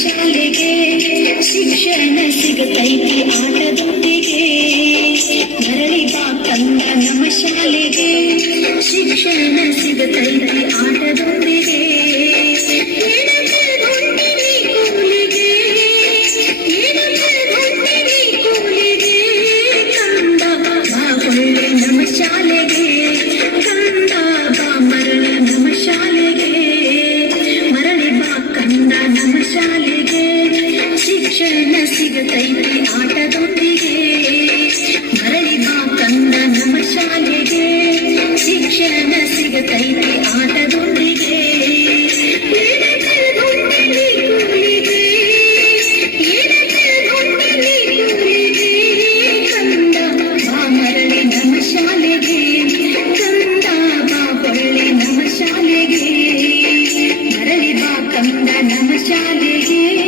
ಶಾಲೆಗೆ ಶಿಕ್ಷಣ ಸಿಗತೈತಿ ಆಟದೊಂದಿಗೆ ಮರಳಿ ಬಾ ತಂದ ನಮ್ಮ ಶಾಲೆಗೆ ಶಿಕ್ಷಣ ಸಿಗತೈತಿ ಶರಣ ಸಿಗ ಕೈಗೆ ಆಟದೊಂದಿಗೆ ಮರಳಿ ಬಾ ಕಂದ ನಮ್ಮ ಶಾಲೆಗೆ ಶಿಕ್ಷಣ ಸಿಗ ಕೈಗೆ ಆಟದೊಂದಿಗೆ ಶಾಲೆಗೆ ಮರಳಿ ಬಾ ಕಂದ ನಮ್ಮ ಶಾಲೆಗೆ